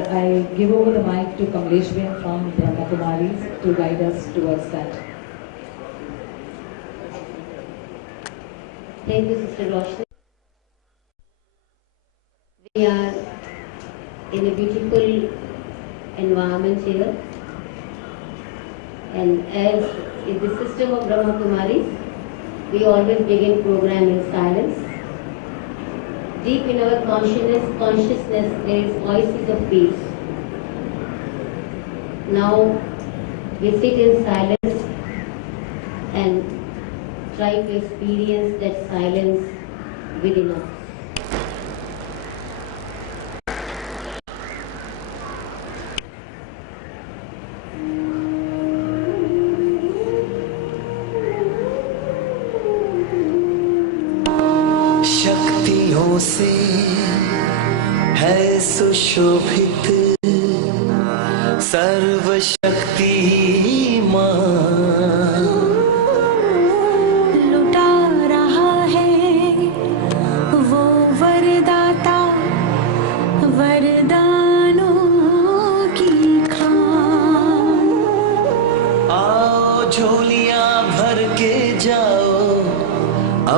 and I give over the mic to Kamleshwar from Brahma Kumaris to guide us towards that. Thank you, Sister Roshni. We are in a beautiful environment here, and as in the system of Brahma Kumaris, we always begin program in silence. Deep in our consciousness, there is voices of peace. Now we sit in silence and try to experience that silence within us. शक्तियों से है सुशोभित सर्वशक्तिमान, लुटा रहा है वो वरदाता वरदानों की खान। आओ झोलियां भर के जाओ,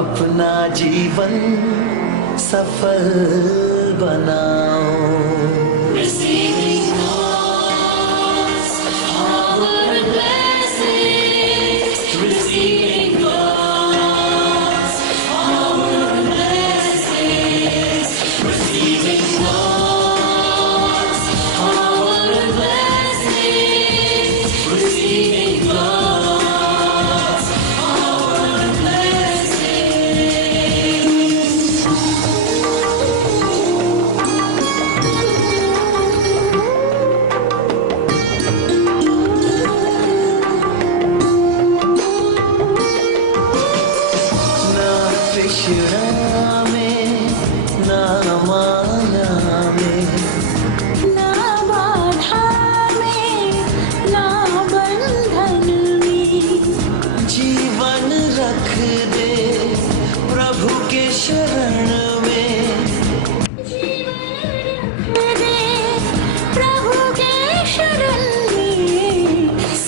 अपना जीवन सफल बनाओ।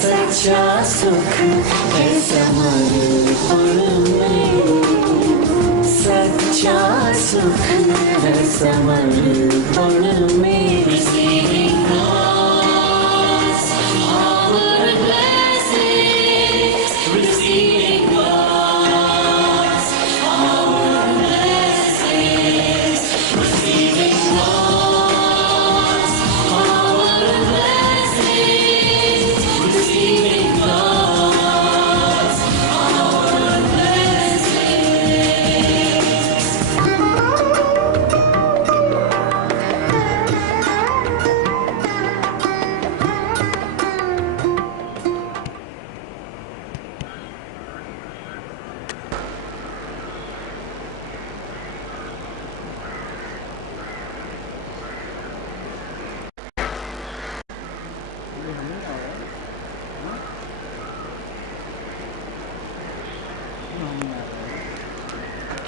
सच्चा सुख है समर्पण में, सच्चा सुख है समर्पण में।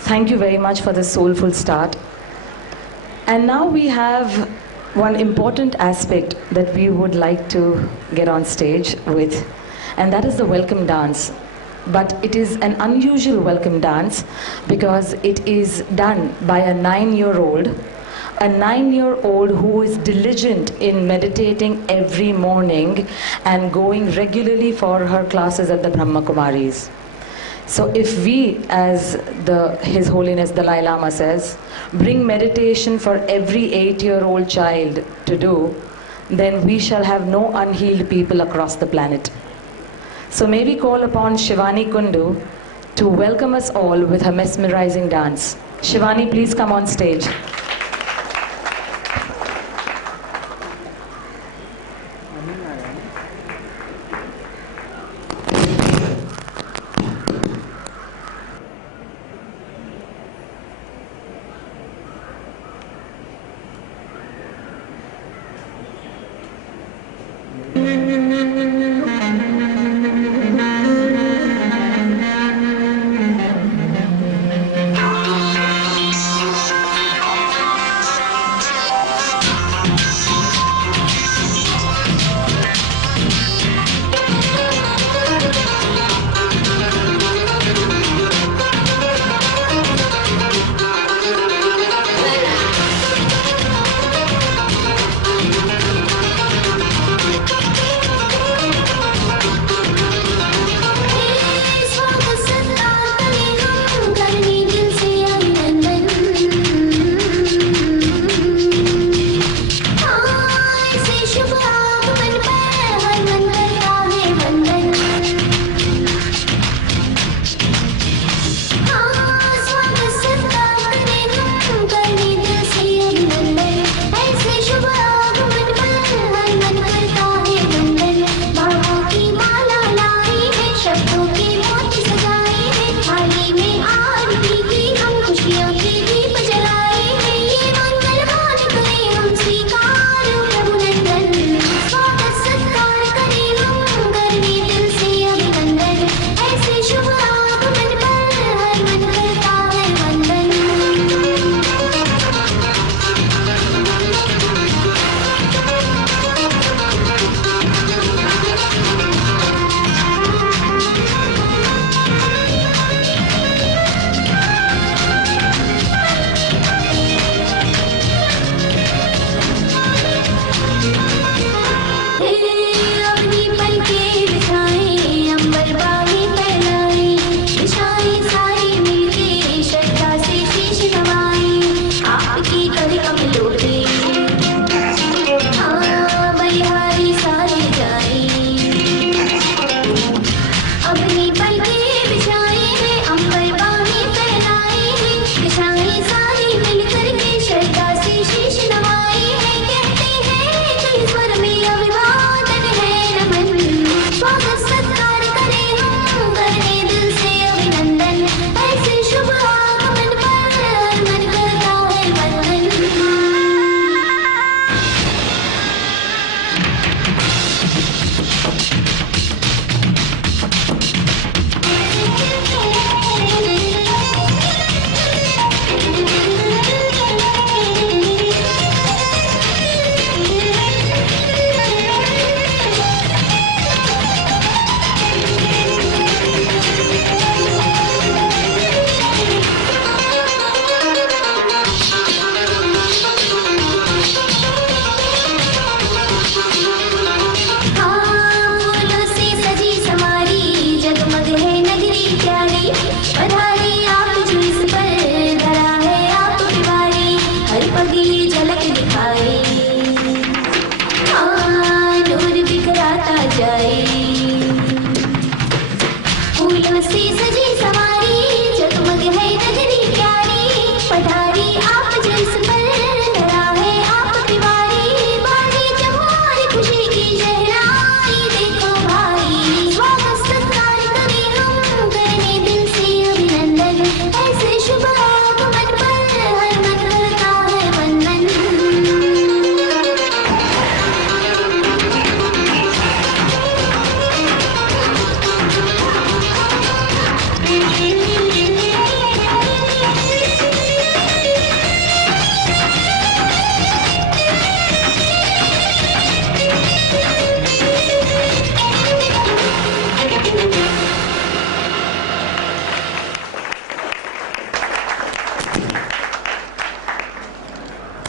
Thank you very much for the soulful start. And now we have one important aspect that we would like to get on stage with, and that is the welcome dance. But it is an unusual welcome dance because it is done by a 9-year-old, who is diligent in meditating every morning and going regularly for her classes at the Brahma Kumaris. So if we, as His Holiness Dalai Lama says, bring meditation for every 8-year-old child to do, then we shall have no unhealed people across the planet. So may we call upon Shahani Kundu to welcome us all with her mesmerizing dance. Shahani, please come on stage.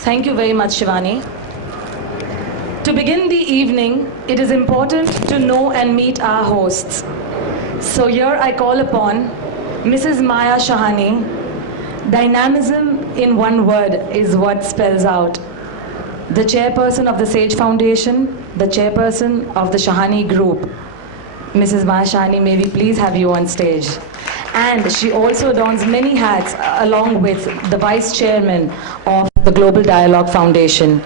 Thank you very much, Shivani. To begin the evening, it is important to know and meet our hosts. So here I call upon Mrs. Maya Shahani. Dynamism in one word is what spells out. The chairperson of the Sage Foundation, the chairperson of the Shahani Group. Mrs. Maya Shahani, may we please have you on stage. And she also dons many hats along with the vice chairman of the Global Dialogue Foundation.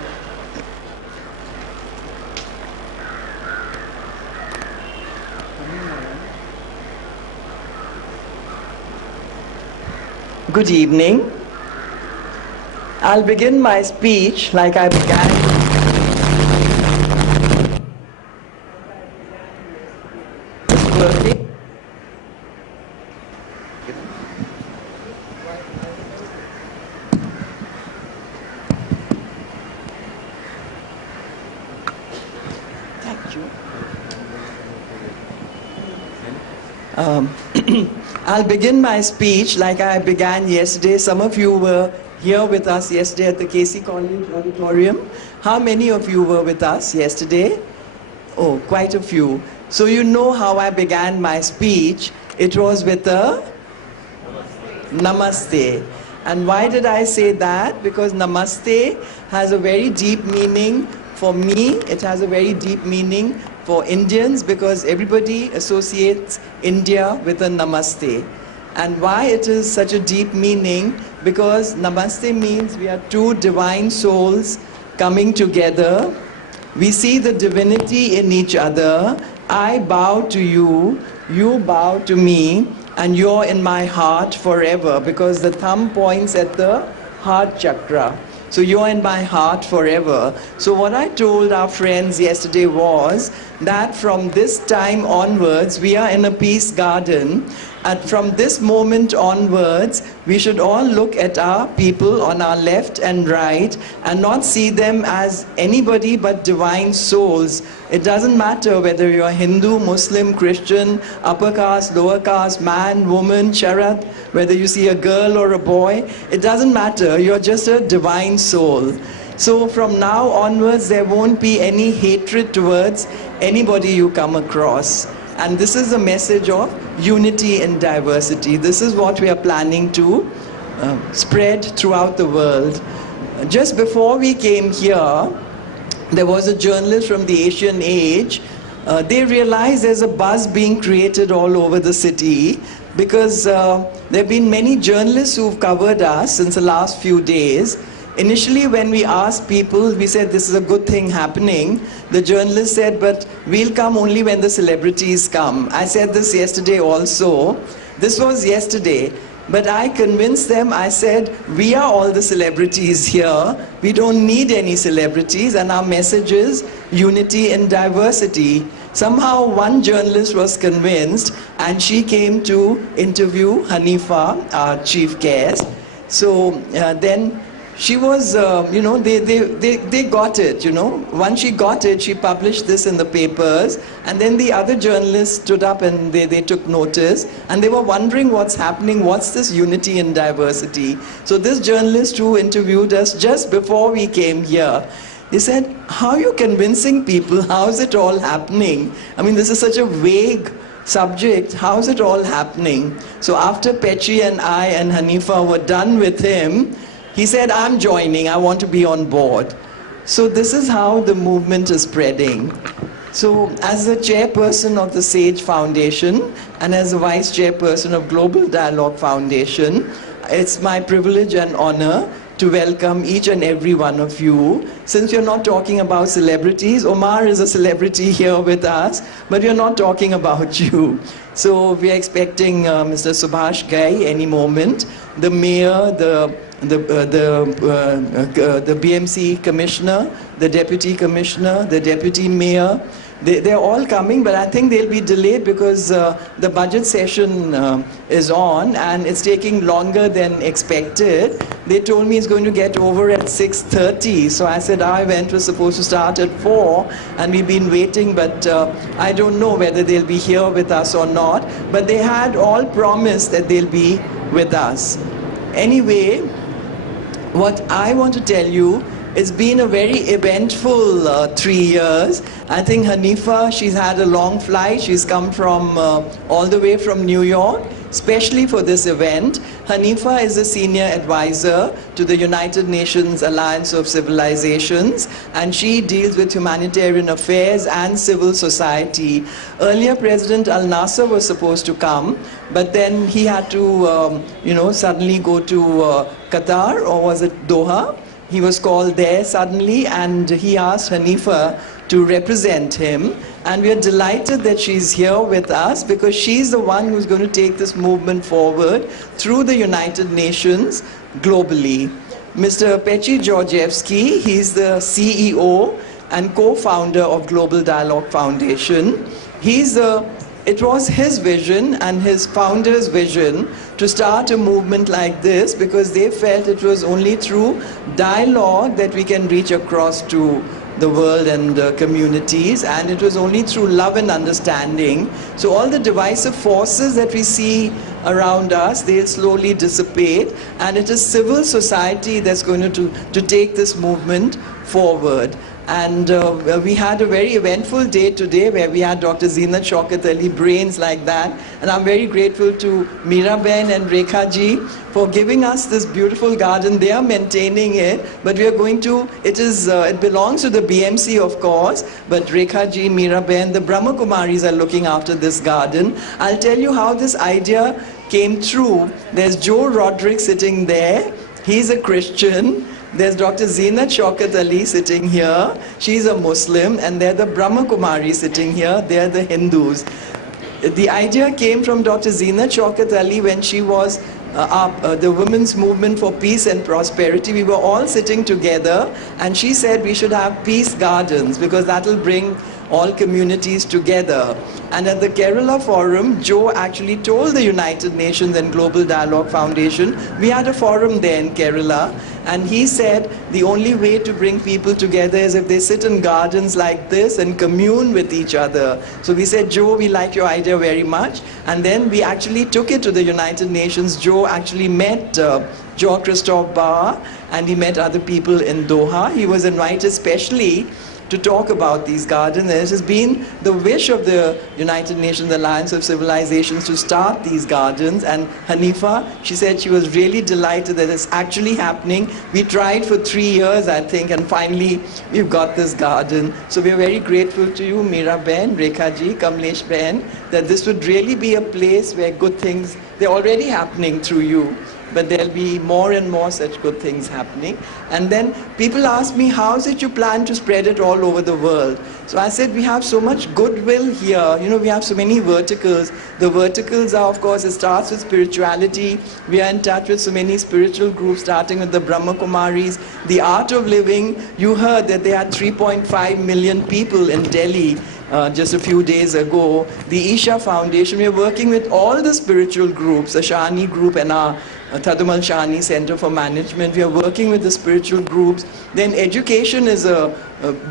Good evening. I'll begin my speech like I began. Working. Thank you. I'll begin my speech like I began yesterday. Some of you were here with us yesterday at the Pece College Auditorium. How many of you were with us yesterday? Oh, quite a few. So you know how I began my speech. It was with a Namaste. And why did I say that? Because Namaste has a very deep meaning for me. It has a very deep meaning for Indians, because everybody associates India with a Namaste. And why it is such a deep meaning? Because Namaste means we are two divine souls coming together. We see the divinity in each other. I bow to you, you bow to me, and you're in my heart forever, because the thumb points at the heart chakra. So you're in my heart forever. So what I told our friends yesterday was that from this time onwards, we are in a peace garden. And from this moment onwards, we should all look at our people on our left and right and not see them as anybody but divine souls. It doesn't matter whether you're Hindu, Muslim, Christian, upper caste, lower caste, man, woman, charat, whether you see a girl or a boy, it doesn't matter. You're just a divine soul. So from now onwards, there won't be any hatred towards anybody you come across. And this is a message of unity in diversity. This is what we are planning to spread throughout the world. Just before we came here, there was a journalist from the Asian Age. They realized there's a buzz being created all over the city, because there have been many journalists who've covered us since the last few days. Initially, when we asked people, we said this is a good thing happening. The journalist said, but we'll come only when the celebrities come. I said this yesterday also. This was yesterday. But I convinced them, I said, we are all the celebrities here. We don't need any celebrities, and our message is unity in diversity. Somehow one journalist was convinced, and she came to interview Hanifa, our chief guest. So then she was, they got it, Once she got it, she published this in the papers, and then the other journalists stood up and they took notice, and they were wondering what's happening, what's this unity in diversity? So this journalist who interviewed us just before we came here, he said, how are you convincing people? How is it all happening? I mean, this is such a vague subject. How is it all happening? So after Pece and I and Hanifa were done with him, he said, I'm joining, I want to be on board. So this is how the movement is spreading. So as the chairperson of the Sage Foundation and as the vice chairperson of Global Dialogue Foundation, it's my privilege and honor to welcome each and every one of you. Since we're not talking about celebrities, Omar is a celebrity here with us, but we're not talking about you. So we're expecting Mr. Subhash Ghai any moment, the mayor, the BMC commissioner, the deputy commissioner, the deputy mayor. They're all coming, but I think they'll be delayed because the budget session is on and it's taking longer than expected. They told me it's going to get over at 6:30. So I said our event was supposed to start at 4 and we've been waiting, but I don't know whether they'll be here with us or not. But they had all promised that they'll be with us. Anyway, what I want to tell you, it's been a very eventful 3 years. I think Hanifa, she's had a long flight. She's come from all the way from New York, especially for this event. Hanifa is a senior advisor to the United Nations Alliance of Civilizations, and she deals with humanitarian affairs and civil society. Earlier, President Al Nasser was supposed to come, but then he had to, suddenly go to Qatar, or was it Doha? He was called there suddenly, and he asked Hanifa to represent him. And we are delighted that she's here with us, because she's the one who's going to take this movement forward through the United Nations globally. Mr. Pece Gorgievski, he's the CEO and co-founder of Global Dialogue Foundation. It was his vision and his founder's vision to start a movement like this, because they felt it was only through dialogue that we can reach across to the world and communities, and it was only through love and understanding. So all the divisive forces that we see around us, they'll slowly dissipate, and it is civil society that's going to take this movement forward. And we had a very eventful day today, where we had Dr. Zeenat Shaukat Ali, brains like that. And I'm very grateful to Meeraben and Rekha ji for giving us this beautiful garden. They are maintaining it, but we are going to, it belongs to the BMC, of course, but Rekha ji, Meeraben, the Brahma Kumaris are looking after this garden. I'll tell you how this idea came true. There's Joe Roderick sitting there. He's a Christian. There's Dr. Zeenat Shaukat Ali sitting here. She's a Muslim, and they're the Brahma Kumaris sitting here. They're the Hindus. The idea came from Dr. Zeenat Shaukat Ali when she was the Women's Movement for Peace and Prosperity. We were all sitting together, and she said we should have peace gardens, because that will bring all communities together. And at the Kerala Forum, Joe actually told the United Nations and Global Dialogue Foundation, we had a forum there in Kerala, and he said the only way to bring people together is if they sit in gardens like this and commune with each other. So we said, Joe, we like your idea very much. And then we actually took it to the United Nations. Joe actually met Jean-Christophe Barr, and he met other people in Doha. He was invited specially to talk about these gardens. And it has been the wish of the United Nations Alliance of Civilizations to start these gardens. And Hanifa, she said she was really delighted that it's actually happening. We tried for 3 years, I think, and finally we've got this garden. So we're very grateful to you, Meeraben, Rekha ji, Kamlesh Ben, that this would really be a place where good things, they're already happening through you, but there'll be more and more such good things happening. And then people ask me, how is it you plan to spread it all over the world? So I said, we have so much goodwill here. We have so many verticals. The verticals are, of course, it starts with spirituality. We are in touch with so many spiritual groups, starting with the Brahma Kumaris. The Art of Living, you heard that there are 3.5 million people in Delhi just a few days ago. The Isha Foundation, we are working with all the spiritual groups, the Shahani group and our Thadumal Shahani Center for Management. We are working with the spiritual groups. Then education is a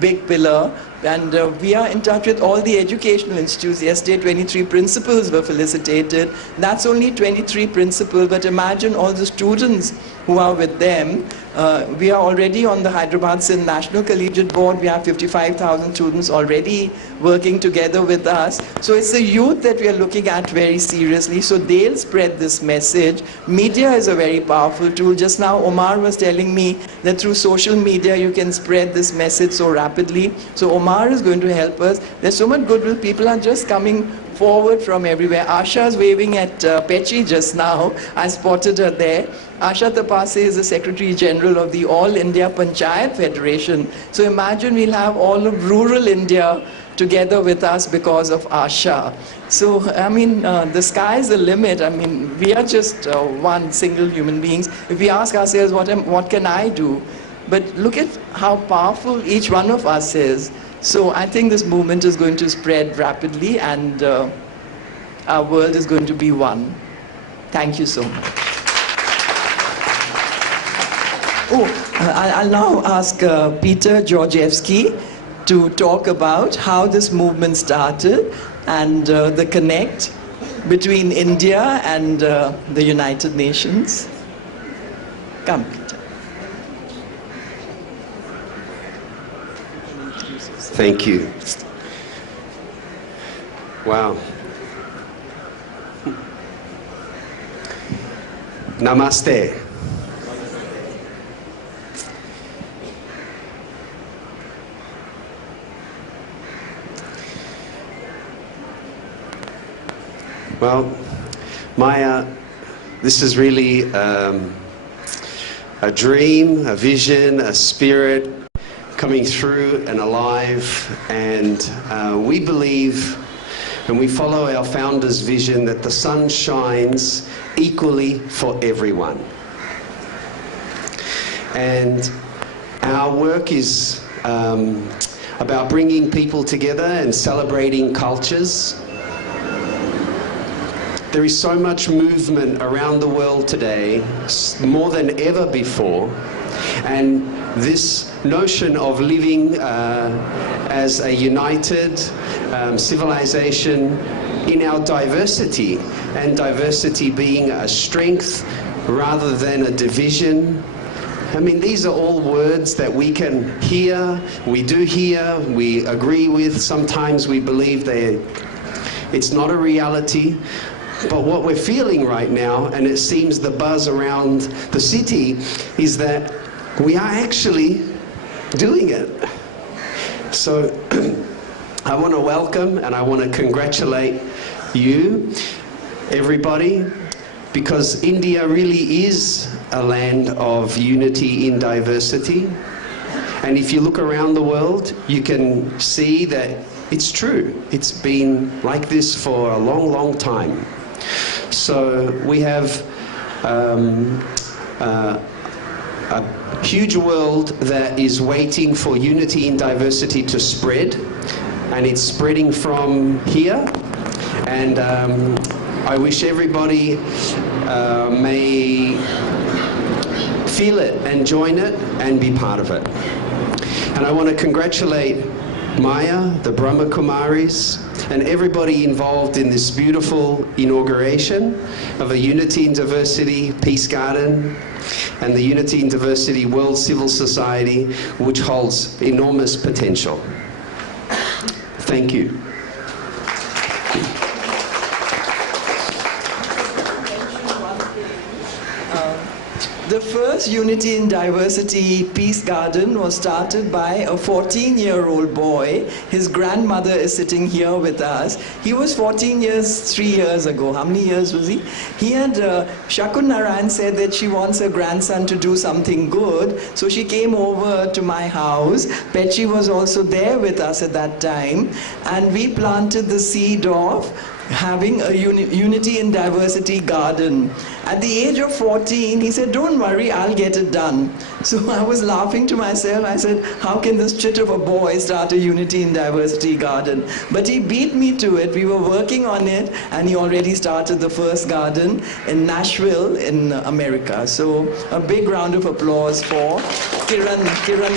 big pillar, and we are in touch with all the educational institutes. Yesterday 23 principals were felicitated. That's only 23 principals, but imagine all the students who are with them. We are already on the Hyderabad Sindh National Collegiate Board. We have 55,000 students already working together with us. So it's the youth that we are looking at very seriously. So they'll spread this message. Media is a very powerful tool. Just now Omar was telling me that through social media you can spread this message so rapidly. So Omar is going to help us. There's so much goodwill. People are just coming forward from everywhere. Asha's waving at Pece just now. I spotted her there. Asha Pece is the Secretary General of the All India Panchayat Federation. So imagine we'll have all of rural India together with us because of Asha. So, I mean, the sky is the limit. I mean, we are just one single human beings. If we ask ourselves, what can I do? But look at how powerful each one of us is. So I think this movement is going to spread rapidly, and our world is going to be one. Thank you so much. I'll now ask Peter Gorgievski to talk about how this movement started and the connect between India and the United Nations. Come, Peter. Thank you. Wow. Namaste. Well, Maya, this is really a dream, a vision, a spirit coming through and alive, and we believe and we follow our founder's vision that the sun shines equally for everyone. And our work is about bringing people together and celebrating cultures. There is so much movement around the world today, more than ever before, and this notion of living as a united civilization in our diversity, and diversity being a strength rather than a division. I mean, these are all words that we can hear, we do hear, we agree with, sometimes we believe it's not a reality. But what we're feeling right now, and it seems the buzz around the city, is that we are actually doing it. So I want to welcome and I want to congratulate you, everybody, because India really is a land of unity in diversity. And if you look around the world, you can see that it's true. It's been like this for a long, long time. So we have a huge world that is waiting for unity in diversity to spread, and it's spreading from here. And I wish everybody may feel it and join it and be part of it. And I want to congratulate Maya, the Brahma Kumaris, and everybody involved in this beautiful inauguration of a Unity in Diversity Peace Garden and the Unity in Diversity World Civil Society, which holds enormous potential. Thank you. The first Unity in Diversity Peace Garden was started by a 14-year-old boy. His grandmother is sitting here with us. He was 14 years, 3 years ago. How many years was he? He had, Shakun Narayan said that she wants her grandson to do something good. So she came over to my house. Pece was also there with us at that time. And we planted the seed of having a Unity in Diversity garden. At the age of 14, he said, don't worry, I'll get it done. So I was laughing to myself. I said, how can this chit of a boy start a Unity in Diversity garden? But he beat me to it. We were working on it, and he already started the first garden in Nashville in America. So a big round of applause for Kiran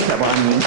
Khavan.